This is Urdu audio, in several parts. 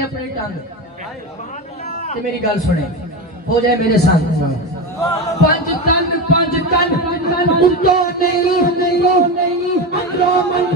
اپنے ٹنگ تے میری گل سنے ہو جائے میرے ساتھ پنج تن اتو نہیں اندروں من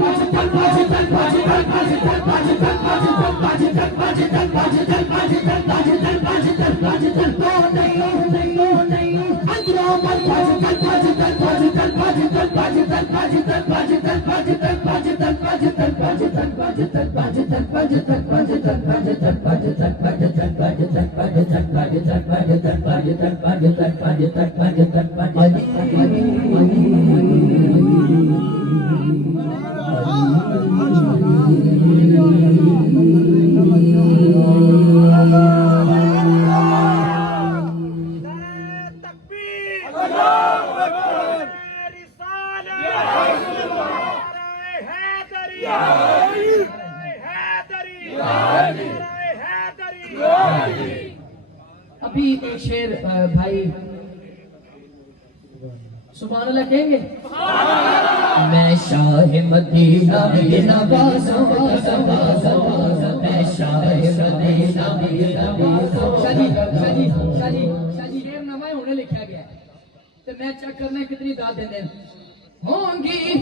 ابھی ایک شعر بھائی سبحان اللہ کہیں گے میں شاہ مدینہ میں نواز میں شاہ مدینہ شاجی شعر نامہ ہونے لکھا گیا ہے تو میں چیک کرنا ہے کتنی داد دے دیں ہونگی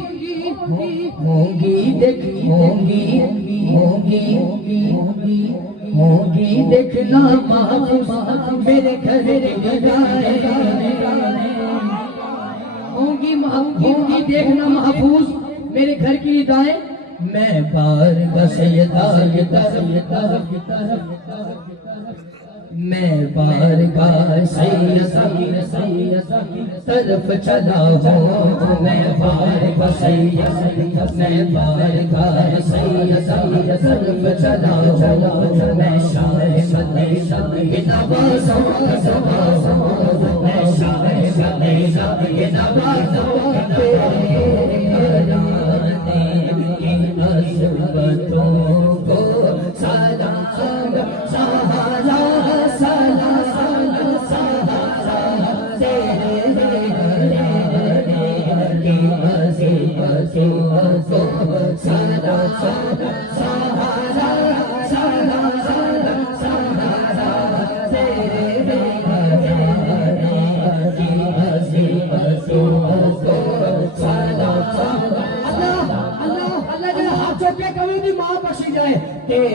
دیکھنا میرے گھر ہونگی دیکھنا محفوظ میرے گھر کی ندائیں میں بارگاہ سیدہ میں بارگاہ سیدہ طرف چلا ہوں میں بارگاہ سیدہ میں بارگاہ سیدہ طرف چلا ہوں میں شاہ مدینہ کے نوازوں میں شاہ مدینہ کے نوازوں عظمتوں کو سلام ماں بخشی جائے تیرے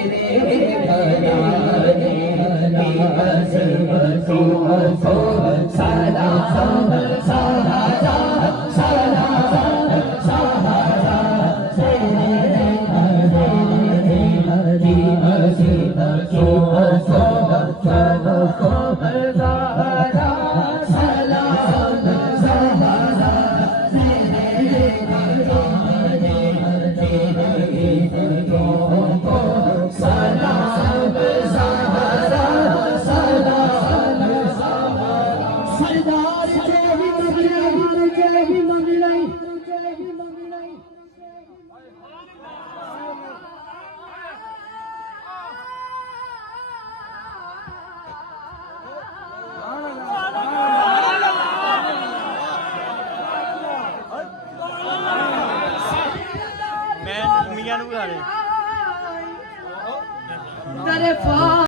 گھرانے کی عظمتوں کو سلام